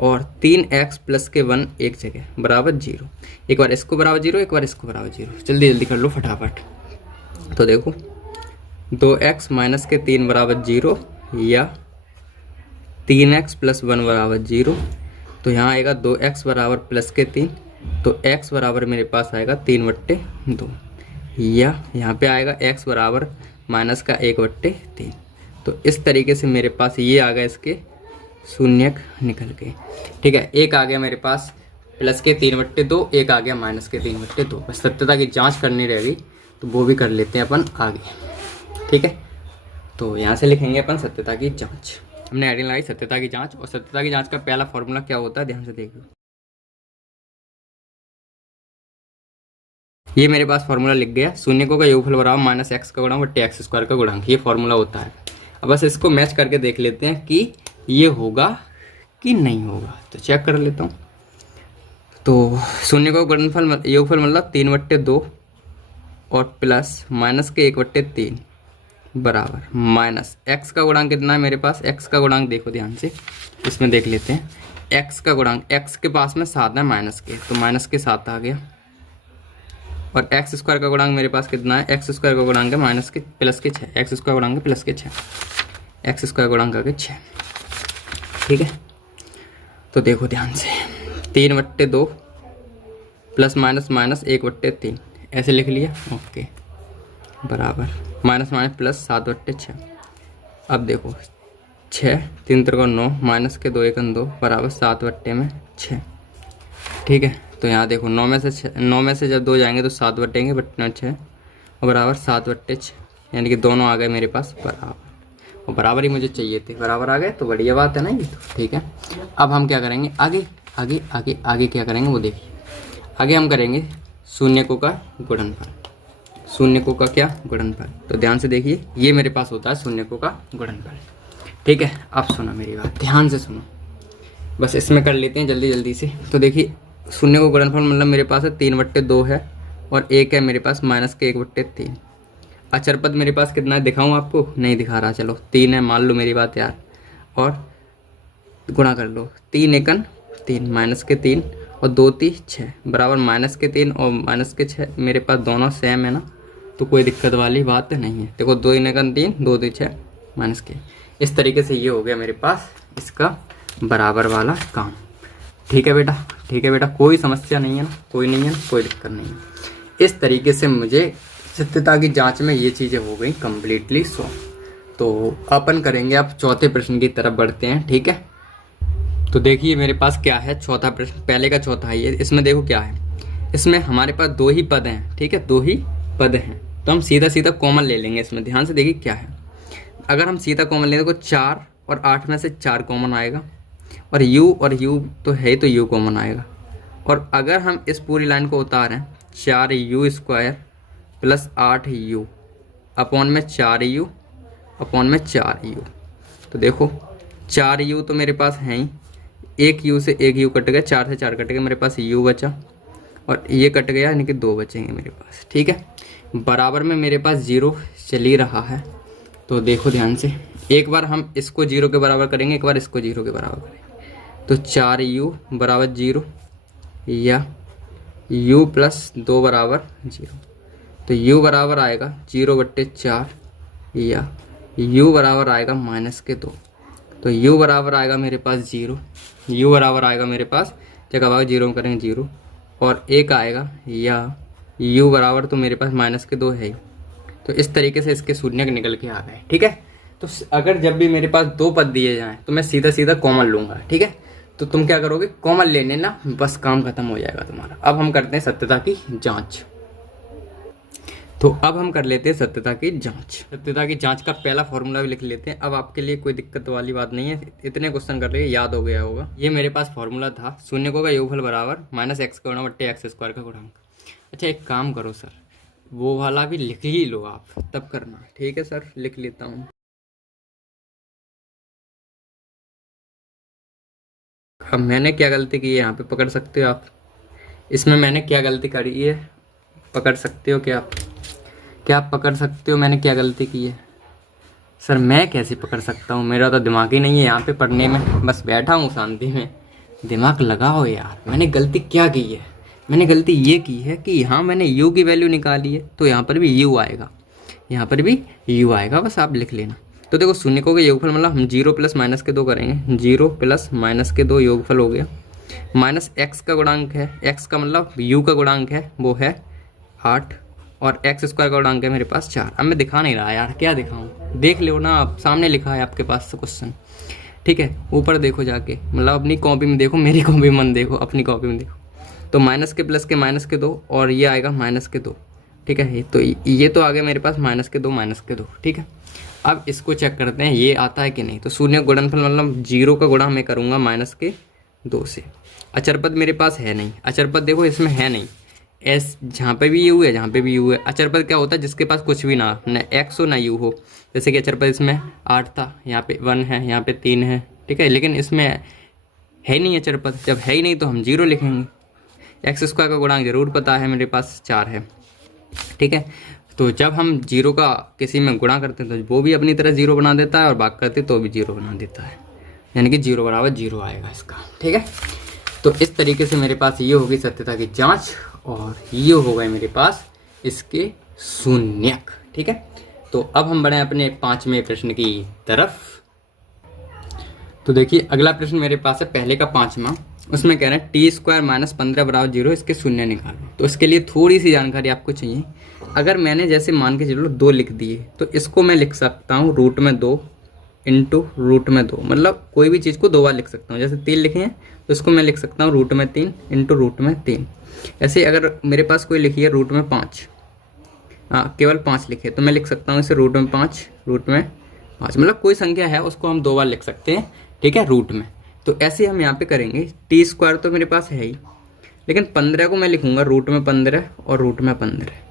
और 3x + 1 एक जगह, बराबर 0। एक बार इसको बराबर 0, एक बार इसको बराबर 0, जल्दी जल्दी कर लो फटाफट। तो देखो 2x माइनस के 3 बराबर 0 या 3x प्लस 1 बराबर 0। तो यहाँ आएगा 2x बराबर प्लस के 3, तो x बराबर मेरे पास आएगा 3/2 या यहाँ पे आएगा x बराबर माइनस का 1/3। तो इस तरीके से मेरे पास ये आ गया इसके शून्यक निकल के। ठीक है, एक आ गया मेरे पास प्लस के 3/2, एक आ गया माइनस के 3/2। बस सत्यता की जांच करनी रहेगी तो वो भी कर लेते हैं अपन आगे। ठीक है, तो यहाँ से लिखेंगे अपन सत्यता की जांच। हमने हेडिंग लगाई सत्यता की जांच, और सत्यता की जांच का पहला फॉर्मूला क्या होता है ध्यान से देखिए। ये मेरे पास फॉर्मूला लिख गया, शून्यकों का योगफल बराबर माइनस एक्स का गुणांक बट्टे एक्स स्क्वायर का गुणांक, ये फॉर्मूला होता है। अब बस इसको मैच करके देख लेते हैं कि ये होगा कि नहीं होगा। तो चेक कर लेता हूँ। तो शून्यकों का गुणनफल योगफल मतलब 3/2 और प्लस माइनस के 1/3 बराबर माइनस एक्स का गुणांक कितना है मेरे पास। एक्स का गुणांक देखो ध्यान से, इसमें देख लेते हैं। एक्स का गुणांक, एक्स के पास में 7 है माइनस के, तो माइनस के 7 आ गया। और एक्स स्क्वायर का गुणांक मेरे पास कितना है, एक्स स्क्वायर का गुणांक है माइनस के प्लस के 6, एक्स स्क्वायर गुणांक है प्लस के 6, एक्स स्क्वायर गुणांक आ गया 6। ठीक है, तो देखो ध्यान से 3/2 प्लस माइनस माइनस 1/3 ऐसे लिख लिया। ओके, बराबर माइनस माइनस प्लस 7/6। अब देखो 6 3 3 9 माइनस के 2 1 2 बराबर 7/6। ठीक है, तो यहाँ देखो 9 में से जब 2 जाएंगे तो 7 बटेंगे 6 और बराबर 7/6, यानी कि दोनों आ गए मेरे पास बराबर। और बराबर ही मुझे चाहिए थे, बराबर आ गए तो बढ़िया बात है ना ये तो। ठीक है, अब हम क्या करेंगे आगे आगे आगे आगे क्या करेंगे वो देखिए। आगे हम करेंगे शून्यकों का गुणनफल। शून्यकों का क्या गुणनफल, तो ध्यान से देखिए, ये मेरे पास होता है शून्यकों का गुणनफल। ठीक है, अब सुनो मेरी बात, ध्यान से सुनो, बस इसमें कर लेते हैं जल्दी जल्दी से। तो देखिए शून्य को गुणनफल मतलब मेरे पास है 3/2 है और एक है मेरे पास माइनस के 1/3। अचर पद मेरे पास कितना है दिखाऊं आपको, नहीं दिखा रहा, चलो 3 है मान लो मेरी बात यार, और गुणा कर लो 3 एकन 3 माइनस के 3 और 2 3 6 बराबर माइनस के 3 और माइनस के 6 मेरे पास दोनों सेम है ना, तो कोई दिक्कत वाली बात नहीं है। देखो 2 एकन 3 2 3 6 माइनस के, इस तरीके से ये हो गया मेरे पास इसका बराबर वाला काम। ठीक है बेटा, ठीक है बेटा, कोई समस्या नहीं है ना, कोई नहीं है ना, कोई दिक्कत नहीं है। इस तरीके से मुझे सत्यता की जांच में ये चीज़ें हो गई कम्प्लीटली सॉल्व। तो अपन करेंगे अब चौथे प्रश्न की तरफ बढ़ते हैं। ठीक है, तो देखिए मेरे पास क्या है चौथा प्रश्न, पहले का चौथा ही है। इसमें देखो क्या है, इसमें हमारे पास 2 ही पद हैं। ठीक है, 2 ही पद हैं, तो हम सीधा सीधा कॉमन ले लेंगे इसमें। ध्यान से देखिए क्या है, अगर हम सीधा कॉमन लेंगे तो 4 और 8 में से 4 कॉमन आएगा, और u तो है तो u कॉमन आएगा। और अगर हम इस पूरी लाइन को उतारें 4u² प्लस 8u अपॉन में 4u अपॉन में 4u, तो देखो 4u तो मेरे पास है ही, एक u से एक u कट गया, 4 से 4 कट गया, मेरे पास u बचा और ये कट गया, यानी कि 2 बचेंगे मेरे पास। ठीक है, बराबर में मेरे पास 0 चल ही रहा है। तो देखो ध्यान से, एक बार हम इसको 0 के बराबर करेंगे, एक बार इसको 0 के बराबर करेंगे, तो 4u बराबर 0 या u प्लस 2 बराबर 0, तो u बराबर आएगा 0/4 या u बराबर आएगा माइनस के 2, तो u बराबर आएगा मेरे पास 0, u बराबर आएगा मेरे पास जगह भाग 0 करेंगे 0 और 1 आएगा, या u बराबर तो मेरे पास माइनस के 2 है ही। तो इस तरीके से इसके शून्यक निकल के आ गए। ठीक है, तो अगर जब भी मेरे पास 2 पद दिए जाएं तो मैं सीधा सीधा कॉमन लूँगा। ठीक है, तो तुम क्या करोगे, कॉमन लेने ना, बस काम खत्म हो जाएगा तुम्हारा। अब हम करते हैं सत्यता की जांच। तो अब हम कर लेते हैं सत्यता की जांच। सत्यता की जांच का पहला फॉर्मूला भी लिख लेते हैं। अब आपके लिए कोई दिक्कत वाली बात नहीं है, इतने क्वेश्चन कर लिए याद हो गया होगा। ये मेरे पास फॉर्मूला था, शून्यकों का योगफल बराबर माइनस एक्स का गुणा बट्टे एक्स स्क्वायर का गुणांक। अच्छा एक काम करो सर, वो वाला भी लिख ही लो आप, तब करना। ठीक है सर, लिख लेता हूँ। अब मैंने क्या गलती की है यहाँ पे पकड़ सकते हो आप, इसमें मैंने क्या गलती करी है पकड़ सकते हो क्या आप पकड़ सकते हो मैंने क्या गलती की है? सर मैं कैसे पकड़ सकता हूँ, मेरा तो दिमाग ही नहीं है यहाँ पे पढ़ने में, बस बैठा हूँ शांति में। दिमाग लगाओ यार, मैंने गलती क्या की है? मैंने गलती ये की है कि यहाँ मैंने u की वैल्यू निकाली है तो यहाँ पर भी u आएगा, यहाँ पर भी u आएगा, बस आप लिख लेना। तो देखो शून्यकों का योगफल मतलब हम 0 प्लस माइनस के 2 करेंगे, 0 प्लस माइनस के 2 योगफल हो गया। माइनस x का गुणांक है, x का मतलब u का गुणांक है वो है 8 और x स्क्वायर का गुणांक है मेरे पास 4। अब मैं दिखा नहीं रहा यार, क्या दिखाऊं, देख लो ना आप, सामने लिखा है आपके पास क्वेश्चन, ठीक है। ऊपर देखो जाके, मतलब अपनी कॉपी में देखो, मेरी कॉपी में देखो, अपनी कॉपी में देखो। तो माइनस के प्लस के माइनस के 2 और ये आएगा माइनस के 2, ठीक है। तो ये तो आ गया मेरे पास माइनस के 2 माइनस के 2, ठीक है। अब इसको चेक करते हैं ये आता है कि नहीं। तो शून्य गुणनफल मतलब 0 का गुणा मैं करूँगा माइनस के 2 से। अचरपद मेरे पास है नहीं, अचरपद देखो इसमें है नहीं, एस जहाँ पे भी यू है, जहाँ पे भी यू है। अचरपद क्या होता है, जिसके पास कुछ भी ना एक्स हो ना यू हो। जैसे कि अचरपद इसमें 8 था, यहाँ पे 1 है, यहाँ पे 3 है, ठीक है। लेकिन इसमें है नहीं अचरपद, जब है ही नहीं तो हम 0 लिखेंगे। एक्स स्क्वायर का गुणांक जरूर पता है, मेरे पास 4 है, ठीक है। तो जब हम 0 का किसी में गुणा करते हैं तो वो भी अपनी तरह 0 बना देता है और भाग करते तो भी 0 बना देता है, यानी कि 0 बराबर 0 आएगा इसका, ठीक है। तो इस तरीके से मेरे पास ये होगी सत्यता की जांच और ये हो गए मेरे पास इसके शून्यक, ठीक है। तो अब हम बढ़े अपने 5वें प्रश्न की तरफ। तो देखिए अगला प्रश्न मेरे पास है पहले का 5वां, उसमें कह रहे हैं टी स्क्वायर माइनस 15 बराबर 0, इसके शून्य निकालो। तो इसके लिए थोड़ी सी जानकारी आपको चाहिए। अगर मैंने जैसे मान के चलो 2 लिख दिए तो इसको मैं लिख सकता हूँ रूट में 2 इंटू रूट में 2, मतलब कोई भी चीज़ को 2 बार लिख सकता हूँ। जैसे 3 लिखे हैं तो इसको मैं लिख सकता हूँ रूट में 3 इंटू रूट में 3। ऐसे अगर मेरे पास कोई लिखी है रूट में 5, केवल 5 लिखे तो मैं लिख सकता हूँ इसे रूट में 5 रूट में 5, मतलब कोई संख्या है उसको हम 2 बार लिख सकते हैं, ठीक है, रूट में। तो ऐसे हम यहाँ पे करेंगे। टी स्क्वायर तो मेरे पास है ही, लेकिन 15 को मैं लिखूंगा रूट में 15 और रूट में 15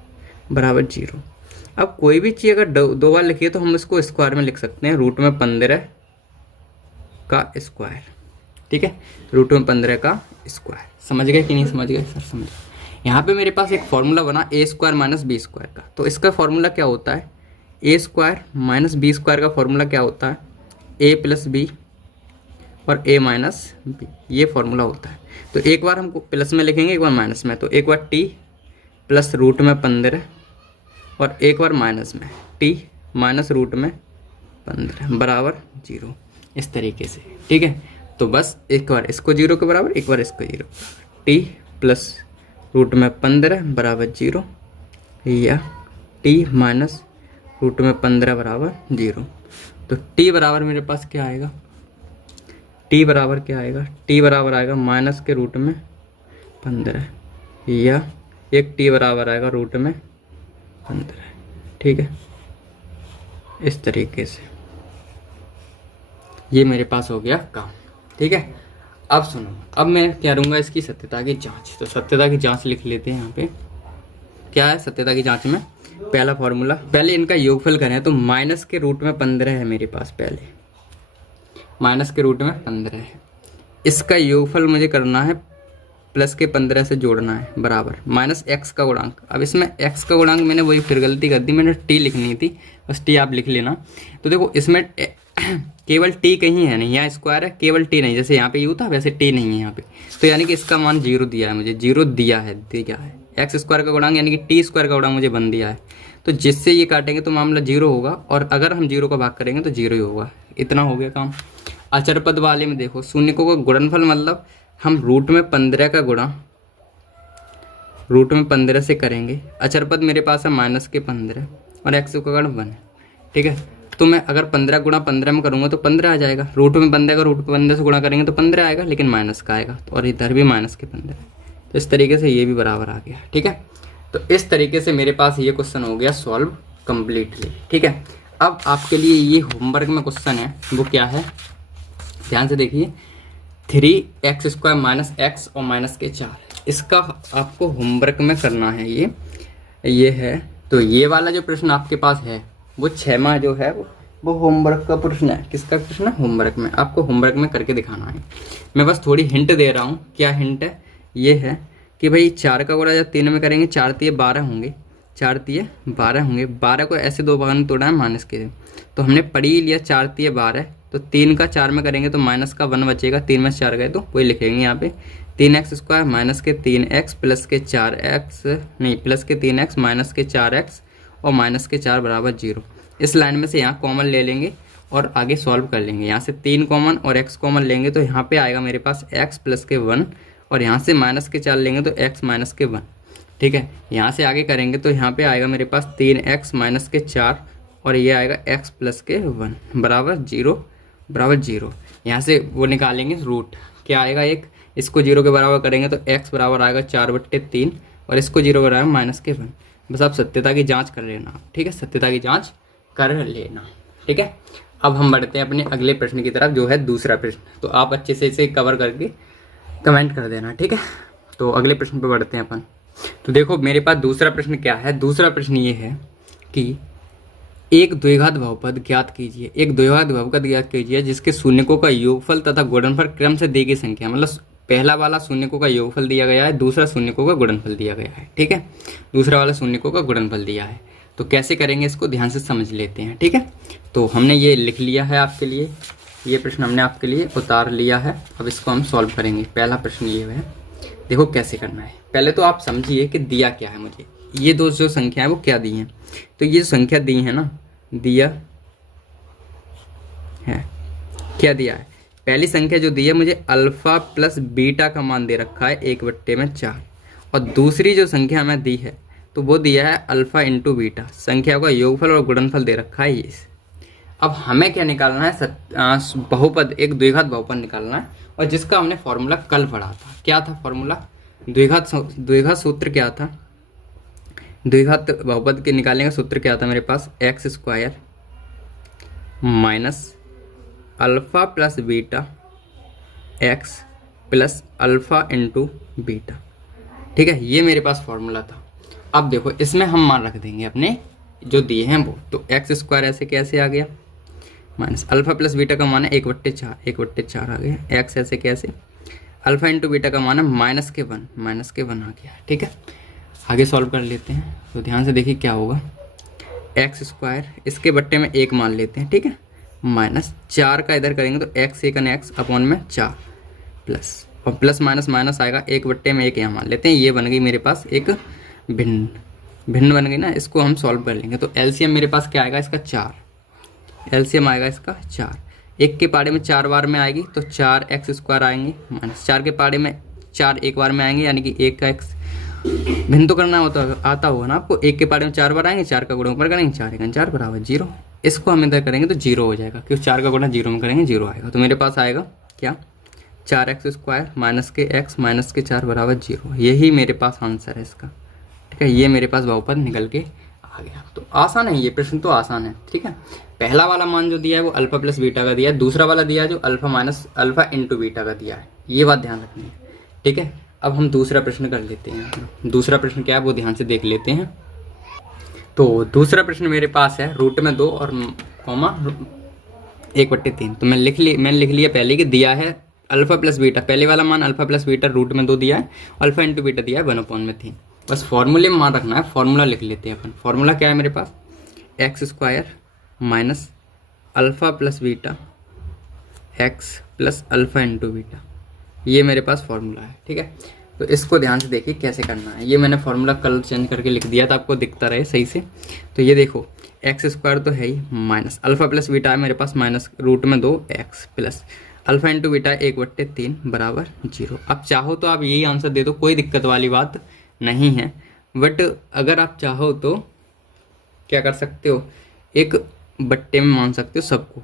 बराबर 0। अब कोई भी चीज़ अगर 2 बार लिखिए तो हम इसको स्क्वायर में लिख सकते हैं, रूट में 15 का स्क्वायर, ठीक है, रूट में 15 का स्क्वायर। समझ गए कि नहीं समझ गए सर? समझ गए। यहाँ पे मेरे पास एक फॉर्मूला बना ए स्क्वायर माइनस बी स्क्वायर का। तो इसका फॉर्मूला क्या होता है, ए स्क्वायर माइनस बी स्क्वायर का फॉर्मूला क्या होता है, ए प्लस बी और ए माइनस बी, ये फॉर्मूला होता है। तो एक बार हमको प्लस में लिखेंगे, एक बार माइनस में। तो एक बार टी प्लस रूट में 15 और एक बार माइनस में टी माइनस रूट में 15 बराबर 0, इस तरीके से, ठीक है। तो बस एक बार इसको 0 के बराबर, एक बार इसको 0, टी प्लस रूट में 15 बराबर 0 या टी माइनस रूट में 15 बराबर 0। तो टी बराबर मेरे पास क्या आएगा, टी बराबर क्या आएगा, टी बराबर आएगा माइनस के रूट में 15 या एक टी बराबर आएगा रूट में 15, ठीक है। इस तरीके से ये मेरे पास हो गया काम, ठीक है। अब सुनो, अब मैं क्या करूँगा इसकी सत्यता की जांच। तो सत्यता की जांच लिख लेते हैं। यहाँ पे क्या है सत्यता की जांच में, पहला फॉर्मूला, पहले इनका योगफल करें तो माइनस के रूट में 15 है मेरे पास, पहले माइनस के रूट में 15 है, इसका योगफल मुझे करना है प्लस के 15 से जोड़ना है बराबर माइनस एक्स का गुणांक। अब इसमें एक्स का गुणांक मैंने वही फिर गलती कर दी, मैंने टी लिखनी थी, बस टी आप लिख लेना। तो देखो इसमें केवल टी कहीं है नहीं, यहाँ स्क्वायर है, केवल टी नहीं, जैसे यहाँ पे यू था वैसे टी नहीं है यहाँ पे। तो यानी कि इसका मान 0 दिया है मुझे, 0 दिया है एक्स स्क्वायर का गुणांक यानी कि टी स्क्वायर का गुणांक मुझे बन दिया है। तो जिससे ये काटेंगे तो मामला 0 होगा, और अगर हम 0 का भाग करेंगे तो 0 ही होगा। इतना हो गया काम। अचरपद वाले में देखो शून्यकों का गुणनफल मतलब हम रूट में 15 का गुणा रूट में 15 से करेंगे। अचरपद मेरे पास है माइनस के 15 और एक्स का गुणा 1, ठीक है। तो मैं अगर 15 गुणा 15 में करूँगा तो 15 आ जाएगा, रूट में 15 का रूट 15 से गुणा करेंगे तो 15 आएगा, लेकिन माइनस का आएगा, तो और इधर भी माइनस के 15। तो इस तरीके से ये भी बराबर आ गया, ठीक है। तो इस तरीके से मेरे पास ये क्वेश्चन हो गया सॉल्व कम्प्लीटली, ठीक है। अब आपके लिए ये होमवर्क में क्वेश्चन है, वो क्या है ध्यान से देखिए, 3x स्क्वायर माइनस एक्स और माइनस के 4, इसका आपको होमवर्क में करना है। ये है। तो ये वाला जो प्रश्न आपके पास है वो 6वां जो है वो होमवर्क का प्रश्न है। किसका प्रश्न है? होमवर्क में। आपको होमवर्क में करके दिखाना है। मैं बस थोड़ी हिंट दे रहा हूँ। क्या हिंट है? ये है कि भाई 4 का गुणा जब 3 में करेंगे 4 तिये 12 होंगे, 4 तिये 12 होंगे। 12 को ऐसे 2 भाग में तोड़ा है माइनस के, तो हमने पढ़ ही लिया 4 तिये 12। तो 3 का 4 में करेंगे तो माइनस का 1 बचेगा, 3 में से 4 गए तो वही लिखेंगे यहाँ पे 3x स्क्वायर माइनस के 3x प्लस के 4x नहीं प्लस के 3x माइनस के 4x और -4 बराबर 0। इस लाइन में से यहाँ कॉमन ले लेंगे और आगे सॉल्व कर लेंगे। यहाँ से 3 कॉमन और x कॉमन लेंगे तो यहाँ पे आएगा मेरे पास x प्लस के 1, और यहाँ से -4 लेंगे तो x माइनस के 1। ठीक है, यहाँ से आगे करेंगे तो यहाँ पे आएगा मेरे पास 3x माइनस के 4, और ये आएगा x प्लस के 1 बराबर 0। यहाँ से वो निकालेंगे रूट, क्या आएगा एक, इसको 0 के बराबर करेंगे तो x बराबर आएगा 4/3 और इसको 0 बराबर -1। बस आप सत्यता की जांच कर लेना। ठीक है, सत्यता की जांच कर लेना। ठीक है, अब हम बढ़ते हैं अपने अगले प्रश्न की तरफ, जो है दूसरा प्रश्न। तो आप अच्छे से इसे कवर करके कमेंट कर देना। ठीक है, तो अगले प्रश्न पे बढ़ते हैं अपन। तो देखो मेरे पास दूसरा प्रश्न क्या है। दूसरा प्रश्न ये है कि एक द्विघात बहुपद ज्ञात कीजिए। एक द्विघात बहुपद ज्ञात कीजिए जिसके शून्यकों का योगफल तथा गुणनफल क्रम से दी गई संख्या, मतलब पहला वाला शून्यकों का योगफल दिया गया है, दूसरा शून्यकों का गुणनफल दिया गया है। ठीक है, दूसरा वाला शून्यकों का गुणनफल दिया है। तो कैसे करेंगे इसको ध्यान से समझ लेते हैं। ठीक है, तो हमने ये लिख लिया है आपके लिए, ये प्रश्न हमने आपके लिए उतार लिया है। अब इसको हम सॉल्व करेंगे। पहला प्रश्न ये है, देखो कैसे करना है। पहले तो आप समझिए कि दिया क्या है मुझे, ये दो जो संख्या है वो क्या दी हैं। तो ये संख्या दी है ना, दिया है, क्या दिया है, पहली संख्या जो दी है मुझे अल्फा प्लस बीटा का मान दे रखा है 1/4, और दूसरी जो संख्या हमें दी है तो वो दिया है अल्फा इंटू बीटा, संख्या का योगफल और गुणनफल दे रखा है ये। अब हमें क्या निकालना है, बहुपद, एक द्विघात बहुपद निकालना है, और जिसका हमने फॉर्मूला कल पढ़ा था। क्या था फॉर्मूला, द्विघात सूत्र क्या था, द्विघात बहुपद के निकालने का सूत्र क्या था मेरे पास, x² minus alpha plus beta x plus alpha into beta. ठीक है, ये मेरे पास फॉर्मूला था। अब देखो इसमें हम मान रख देंगे अपने जो दिए हैं वो, तो x² ऐसे कैसे आ गया, माइनस अल्फा प्लस बीटा का मान है 1/4 आ गया, x ऐसे कैसे, अल्फा इंटू बीटा का मान है -1 आ गया। ठीक है, आगे सॉल्व कर लेते हैं। तो ध्यान से देखिए क्या होगा, x², इसके बट्टे में 1 मान लेते हैं। ठीक है, -4 का इधर करेंगे तो x × x अपॉन में 4 प्लस, और प्लस माइनस माइनस आएगा, 1/1 यहाँ मान लेते हैं। ये बन गई मेरे पास एक भिन्न बन गई ना। इसको हम सॉल्व कर लेंगे तो एलसीएम मेरे पास क्या आएगा इसका, 4। एलसीएम आएगा इसका 4। 1 के पाड़े में 4 बार में आएगी तो 4x² आएंगे, -4 के पाड़े में 4 एक बार में आएंगे, यानी कि 1 का x भिन्न तो करना आता होगा ना आपको। 1 के पाड़े में 4 बार आएंगे, 4 का गुणा ऊपर करेंगे, 4 × 4 बराबर 0। इसको हम इधर करेंगे तो 0 हो जाएगा, क्योंकि 4 का गुणा 0 में करेंगे 0 आएगा। तो मेरे पास आएगा क्या, 4x² माइनस के x माइनस के 4 बराबर 0। यही मेरे पास आंसर है इसका। ठीक है, ये मेरे पास बहुपद निकल के आ गया। तो आसान है ये प्रश्न, तो आसान है। ठीक है, पहला वाला मान जो दिया है वो अल्फा प्लस बीटा का दिया है, दूसरा वाला दिया है जो अल्फा इंटू बीटा का दिया है। ये बात ध्यान रखनी है। ठीक है, अब हम दूसरा प्रश्न कर लेते हैं। दूसरा प्रश्न क्या है वो ध्यान से देख लेते हैं। तो दूसरा प्रश्न मेरे पास है √2 और कॉमा 1/3। तो मैंने लिख लिया पहले कि दिया है अल्फा प्लस बीटा, पहले वाला मान अल्फा प्लस बीटा √2 दिया है, अल्फा इंटू बीटा दिया है 1/3। बस फॉर्मूले में मान रखना है, फॉर्मूला लिख लेते हैं अपन। फॉर्मूला क्या है मेरे पास, x² minus alpha plus beta x plus alpha into beta, ये मेरे पास फॉर्मूला है। ठीक है, तो इसको ध्यान से देखिए कैसे करना है। ये मैंने फॉर्मूला कल चेंज करके लिख दिया था, आपको दिखता रहे सही से। तो ये देखो x² तो है ही, माइनस अल्फा प्लस बीटा है मेरे पास minus √2x plus alpha into beta 1/3 बराबर 0। अब चाहो तो आप यही आंसर दे दो, कोई दिक्कत वाली बात नहीं है। बट अगर आप चाहो तो क्या कर सकते हो, एक बट्टे में मान सकते हो,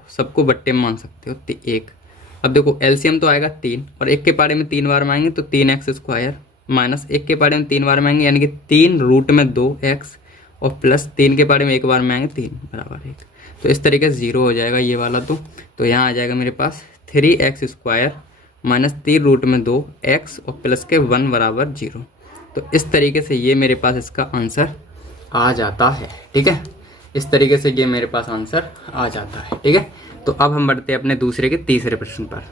सबको बट्टे में मान सकते हो 1। अब देखो एलसीएम तो आएगा 3, और 1 के पाड़े में 3 बार में आएंगे तो 3x² माइनस 1 के पाड़े में 3 बार में आएंगे, यानी कि 3√2x, और प्लस 3 के पाड़े में 1 बार में आएंगे 3 बराबर 1। तो इस तरीके से 0 हो जाएगा ये वाला। तो यहाँ आ जाएगा मेरे पास 3x² माइनस 3√2x और प्लस के 1 बराबर 0। तो इस तरीके से ये मेरे पास इसका आंसर आ जाता है। ठीक है, इस तरीके से ये मेरे पास आंसर आ जाता है। ठीक है, तो अब हम बढ़ते हैं अपने दूसरे के तीसरे प्रश्न पर।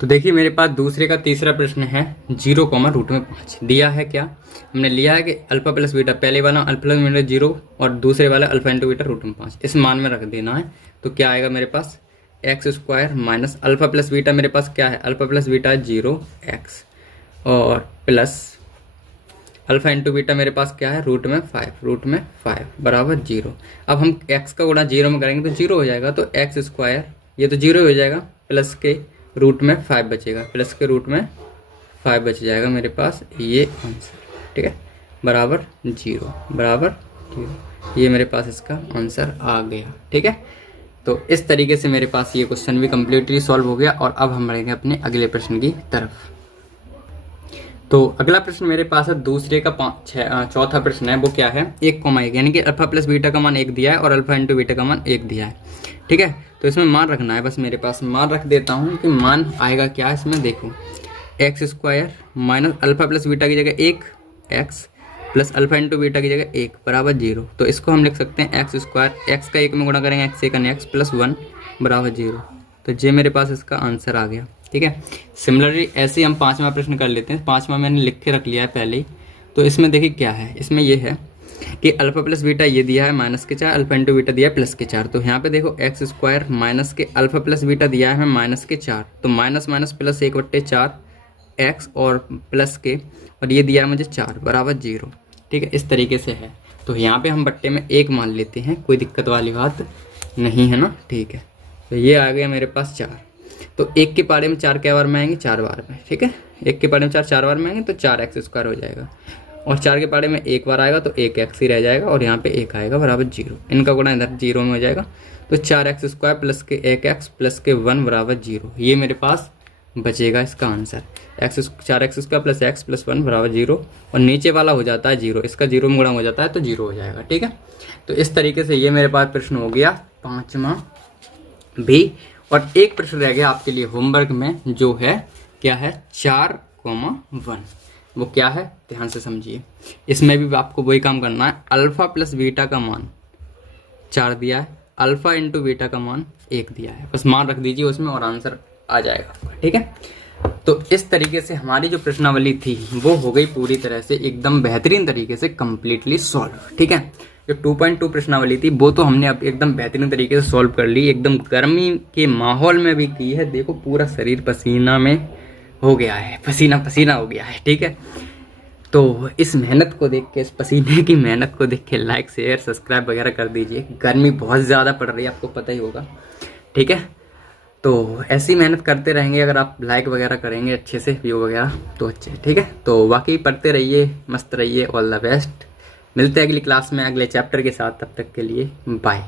तो देखिए मेरे पास दूसरे का तीसरा प्रश्न है 0, √5 दिया है। क्या हमने लिया है कि अल्फा प्लस बीटा, पहले वाला अल्फा प्लस बीटा 0 और दूसरे वाला अल्फा इंटू बीटा √5 इस मान में रख देना है। तो क्या आएगा मेरे पास, x² minus alpha plus beta मेरे पास क्या है, अल्फा प्लस बीटा 0x और प्लस अल्फा इंटू बीटा मेरे पास क्या है, रूट में 5 बराबर 0। अब हम x का गुणा 0 में करेंगे तो 0 हो जाएगा, तो एक्स स्क्वायर ये तो 0 हो जाएगा, प्लस के रूट में 5 बचेगा, प्लस के रूट में 5 बच जाएगा मेरे पास, ये आंसर, ठीक है, बराबर 0। ये मेरे पास इसका आंसर आ गया, ठीक है। तो इस तरीके से मेरे पास ये क्वेश्चन भी कम्प्लीटली सॉल्व हो गया। और अब हम बढ़ेंगे अपने अगले प्रश्न की तरफ। तो अगला प्रश्न मेरे पास है दूसरे का चौथा प्रश्न है, वो क्या है, 1,1, यानी कि अल्फा प्लस बीटा का मान 1 दिया है और अल्फा इंटू बीटा का मान 1 दिया है, ठीक है। तो इसमें मान रखना है, बस मेरे पास मान रख देता हूँ कि मान आएगा क्या इसमें, देखो x square minus alpha plus beta की जगह 1 x plus alpha into beta की जगह 1 बराबर 0। तो इसको हम लिख सकते हैं एक्स स्क्वायर, एक्स का 1 में गुणा करेंगे एक्स सेकंड एक्स प्लस 1 बराबर 0। तो ये मेरे पास इसका आंसर आ गया, ठीक है। सिमिलरली ऐसे ही हम 5वां प्रश्न कर लेते हैं। 5वां मैंने लिख के रख लिया है पहले ही। तो इसमें देखिए क्या है, इसमें ये है कि अल्फा प्लस बीटा ये दिया है माइनस के 4, अल्फा इंटू बीटा दिया है प्लस के 4। तो यहाँ पे देखो एक्स स्क्वायर माइनस के अल्फा प्लस बीटा दिया है माइनस के 4, तो माइनस माइनस प्लस 1/4 एक्स और प्लस के, और ये दिया है मुझे 4 बराबर 0, ठीक है। इस तरीके से है। तो यहाँ पे हम बट्टे में 1 मान लेते हैं, कोई दिक्कत वाली बात नहीं है ना, ठीक है। तो ये आ गया मेरे पास 4। तो 1 के पारे में 4 क्या बार में आएंगे, 4 बार में, ठीक है। 1 के पारे में 4 बार में आएंगे तो 4x स्क्वायर हो जाएगा, और 4 के पारे में 1 बार आएगा तो 1x ही रह जाएगा, और यहाँ पे 1 आएगा बराबर 0। इनका गुणा इधर 0 में हो जाएगा, तो 4x स्क्वायर प्लस के 1x प्लस के 1 बराबर 0। ये मेरे पास बचेगा इसका answer, 4x square plus x plus 1 बराबर 0, और नीचे वाला हो जाता है 0, इसका 0 में गुणा हो जाता है तो 0 हो जाएगा, ठीक है। तो इस तरीके से ये मेरे पास प्रश्न हो गया 5वां भी। और एक प्रश्न रह गया आपके लिए होमवर्क में, जो है क्या है 4,1। वो क्या है, ध्यान से समझिए। इसमें भी आपको वही काम करना है, अल्फा प्लस बीटा का मान 4 दिया है, अल्फा इंटू बीटा का मान 1 दिया है, बस मान रख दीजिए उसमें और आंसर आ जाएगा, ठीक है। तो इस तरीके से हमारी जो प्रश्नावली थी वो हो गई पूरी तरह से एकदम बेहतरीन तरीके से कंप्लीटली सॉल्व, ठीक है। जो 2.2 प्रश्नावली थी वो तो हमने अब एकदम बेहतरीन तरीके से सॉल्व कर ली, एकदम गर्मी के माहौल में भी की है। देखो पूरा शरीर पसीना में हो गया है, पसीना पसीना हो गया है, ठीक है। तो इस मेहनत को देख के, इस पसीने की मेहनत को देख के लाइक शेयर सब्सक्राइब वगैरह कर दीजिए। गर्मी बहुत ज़्यादा पड़ रही है, आपको पता ही होगा, ठीक है। तो ऐसी मेहनत करते रहेंगे, अगर आप लाइक वगैरह करेंगे अच्छे से, व्यू वगैरह, तो अच्छे, ठीक है। तो बाकी पढ़ते रहिए, मस्त रहिए, ऑल द बेस्ट। मिलते हैं अगली क्लास में अगले चैप्टर के साथ, तब तक के लिए बाय।